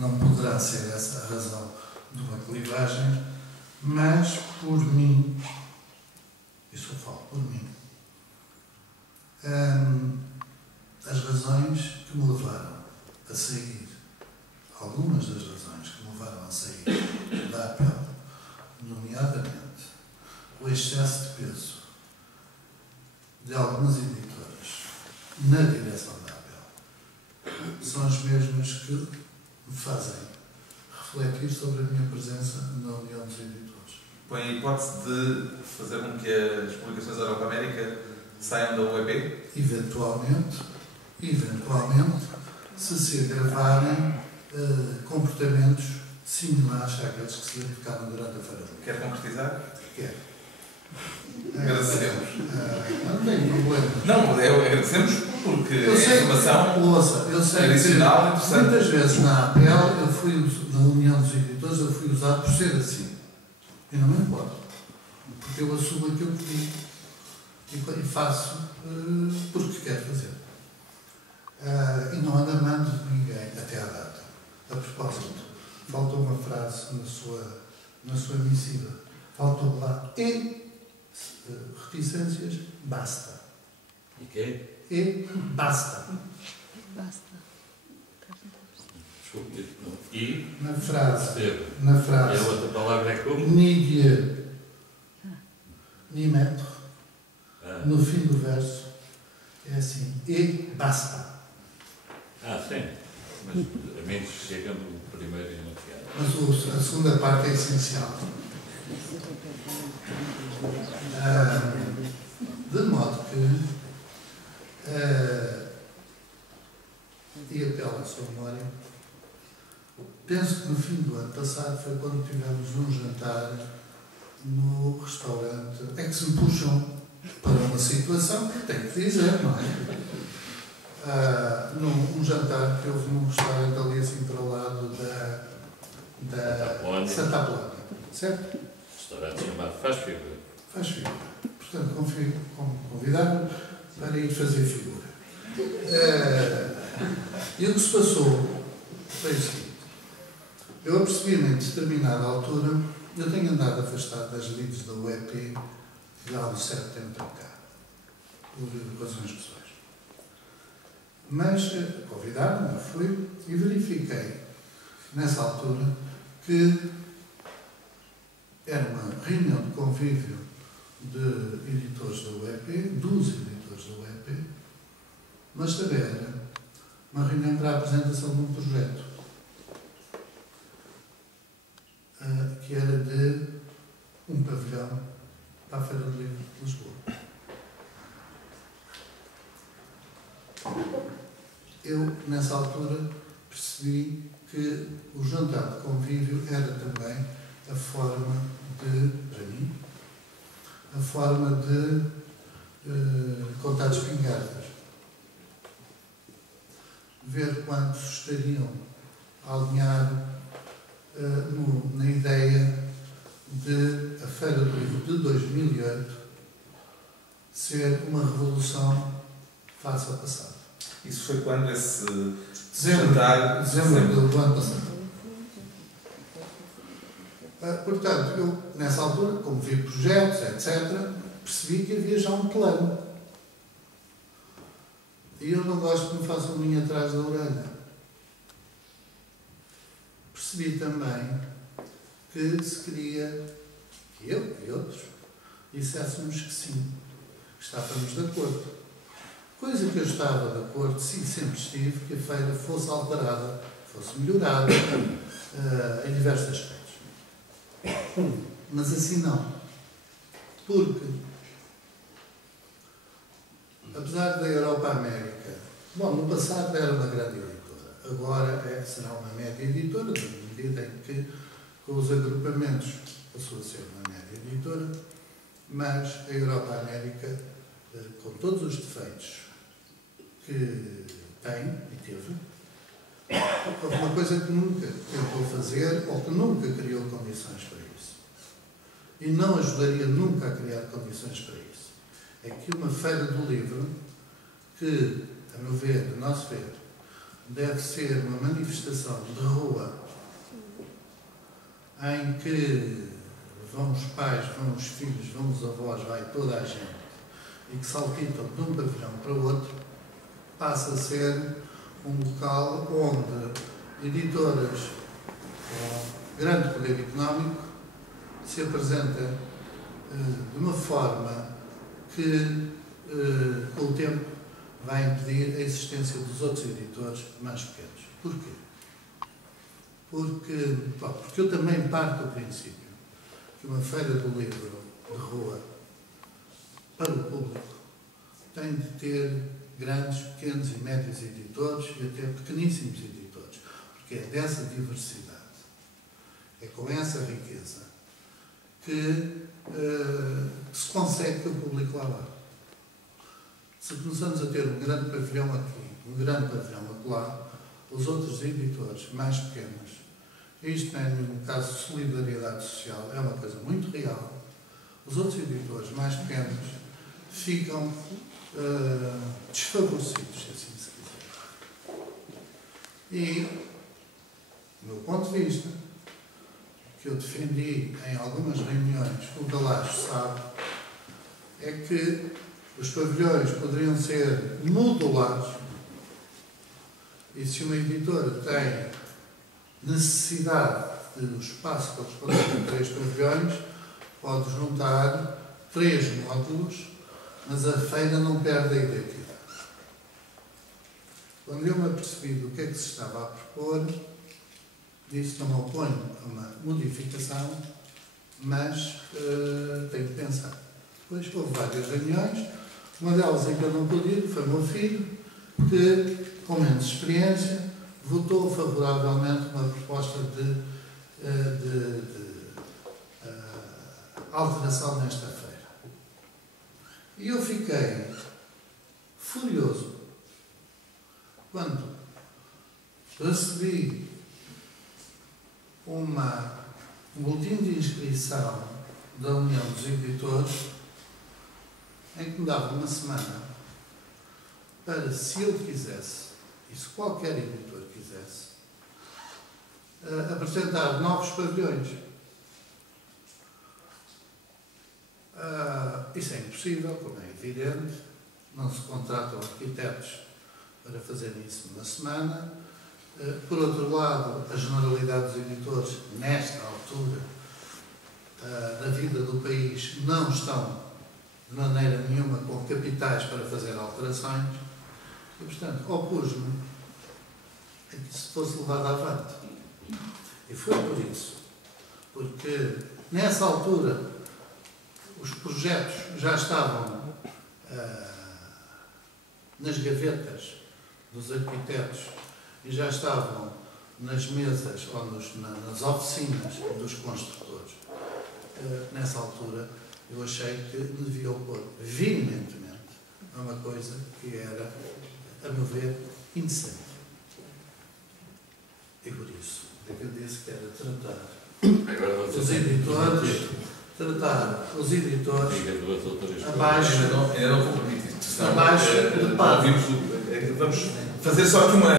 não poderá ser essa a razão de uma clivagem, mas por mim, isso eu falo por mim, as razões que me levaram a sair, algumas das razões que me levaram a sair da APEL, nomeadamente o excesso de peso de algumas editoras na direção da APEL, são as mesmas que me fazem refletir sobre a minha presença na União dos Editores. Põe a hipótese de fazer com que as publicações da Europa América saiam da UEP? Eventualmente, se agravarem comportamentos similares àqueles que se verificaram durante a Feira do Livro. Quer concretizar? Quero. Agradecemos. Não tenho problema. Não, agradecemos porque Eu sei, a informação eu sei adicional que interessante. muitas vezes na APEL, na União dos Editores, eu fui usado por ser assim. E não me importa. Porque eu assumo aquilo que digo e faço porque quero fazer. E não ando amando ninguém até à data. A propósito, faltou uma frase na sua missiva. Faltou lá reticências, basta. E quê? E basta. Basta. Desculpe. E? Na frase. E a outra palavra é como? Ni Dieu, ni maître. No fim do verso é assim. E basta. Sim. Mas a menos que chegam do primeiro enunciado. Mas a segunda parte é essencial. De modo que e apelo à sua memória, penso que no fim do ano passado foi quando tivemos um jantar no restaurante. É que se me puxam para uma situação que tenho que dizer, não é? Um jantar que houve num restaurante ali assim para o lado da Santa Apolónia, certo? O restaurante chamado Faz Figura. Faz figura. Portanto, convidaram-me para ir fazer figura. E o que se passou foi o seguinte. Eu apercebi-me em determinada altura, eu tenho andado afastado das lides da UEP de há um certo tempo para cá, por razões pessoais. Mas convidaram-me, eu fui e verifiquei, nessa altura, que era uma reunião de convívio de editores da UEP, dos editores da UEP, mas também era uma reunião para a apresentação de um projeto que era de um pavilhão para a Feira do Livro de Lisboa. Eu, nessa altura, percebi que o jantar de convívio era também a forma de, para mim, a forma de contar espingardas. Ver quantos estariam a alinhar na ideia de a Feira do Livro de 2008 ser uma revolução face ao passado. Isso foi quando esse Dezembro do ano passado. Portanto, eu, nessa altura, como vi projetos, etc., percebi que havia já um plano. E eu não gosto que me façam linha atrás da orelha. Percebi também que se queria que eu e outros disséssemos que sim, que estávamos de acordo. Coisa que eu estava de acordo, sim, sempre estive, que a feira fosse alterada, fosse melhorada em diversos aspectos. Mas assim não. Porque, apesar da Europa América, bom, no passado era uma grande editora, agora será uma média editora, na medida em que, com os agrupamentos, passou a ser uma média editora, mas a Europa América, com todos os defeitos que tem e teve, houve uma coisa que nunca tentou fazer ou que nunca criou condições para isso. E não ajudaria nunca a criar condições para isso. É que uma feira do livro que, a meu ver, a nosso ver, deve ser uma manifestação de rua em que vão os pais, vão os filhos, vão os avós, vai toda a gente, e que saltitam de um pavilhão para o outro, passa a ser um local onde editoras com grande poder económico se apresentam de uma forma que, com o tempo, vai impedir a existência dos outros editores mais pequenos. Porquê? Porque eu também parto do princípio que uma feira do livro de rua, para o público, tem de ter grandes, pequenos e médios editores e até pequeníssimos editores, porque é dessa diversidade, é com essa riqueza que se consegue que o público lá vá. Se começamos a ter um grande pavilhão aqui, um grande pavilhão acolá, os outros editores mais pequenos, isto não é nenhum caso de solidariedade social, é uma coisa muito real, os outros editores mais pequenos ficam desfavorecidos, se assim se quiser. E, do meu ponto de vista, que eu defendi em algumas reuniões, o Galacho sabe, é que os pavilhões poderiam ser modulares e se uma editora tem necessidade de um espaço correspondente a 3 pavilhões, pode juntar 3 módulos, mas a feira não perde a identidade. Quando eu me apercebi do que é que se estava a propor, disse que não me oponho a uma modificação, mas tenho que pensar. Depois houve várias reuniões, uma delas em que eu não pude ir foi o meu filho, que, com menos experiência, votou favoravelmente uma proposta de alteração nesta feira. E eu fiquei furioso quando recebi um boletim de inscrição da União dos Editores em que me dava uma semana para, se ele quisesse, e se qualquer editor quisesse, apresentar novos pavilhões. Isso é impossível, como é evidente, não se contratam arquitetos para fazerem isso numa semana. Por outro lado, a generalidade dos editores, nesta altura da vida do país, não estão de maneira nenhuma com capitais para fazer alterações e, portanto, opus-me a que isso fosse levado avante. E foi por isso, porque nessa altura os projetos já estavam nas gavetas dos arquitetos e já estavam nas mesas ou nas oficinas dos construtores. Nessa altura, eu achei que me devia opor veementemente a uma coisa que era, a meu ver, indecente. E por isso, eu disse que era tratar os editores abaixo ainda não vou permitir. Abaixo de pá. Vamos fazer só aqui uma